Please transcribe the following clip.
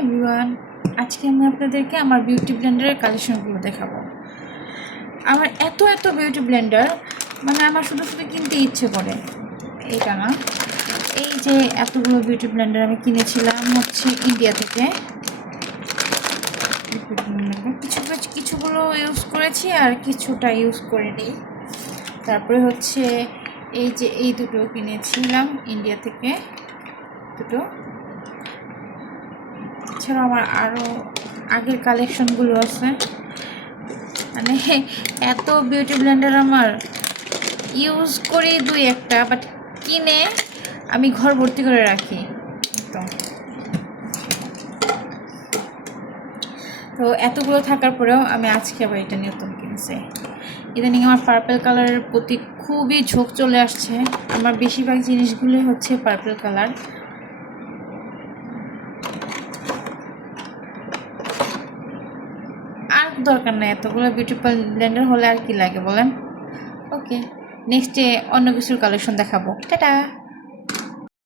Everyone, আজকে আমি আপনাদেরকে আমার বিউটি ব্লেন্ডারের কালেকশনগুলো দেখাবো। আমার এত বিউটি ব্লেন্ডার, মানে আমার শুধু শুধু কিনতে ইচ্ছে করে। এইটা না, এই যে এতগুলো বিউটি ব্লেন্ডার আমি কিনেছিলাম হচ্ছে ইন্ডিয়া থেকে। কিছুগুলো ইউজ করেছি আর কিছুটা ইউজ করিনি। তারপরে হচ্ছে এই যে এই দুটো কিনেছিলাম ইন্ডিয়া থেকে, দুটো। এছাড়াও আমার আরও আগের কালেকশনগুলো আছে। মানে এত বিউটি ব্লেন্ডার আমার ইউজ করি দুই একটা, বাট কিনে আমি ঘর ভর্তি করে রাখি। তো এতগুলো থাকার পরেও আমি আজকে আবার এটা নতুন কিনছি। ইদানিং আমার পার্পল কালারের প্রতি খুবই ঝোঁক চলে আসছে। আমার বেশিরভাগ জিনিসগুলোই হচ্ছে পার্পল কালার। আর দরকার নাই, এতগুলো বিউটি ব্লেন্ডার হলে আর কি লাগে বলেন। ওকে, নেক্সটে অন্য কিছুর কালেকশন দেখাবো। টাটা।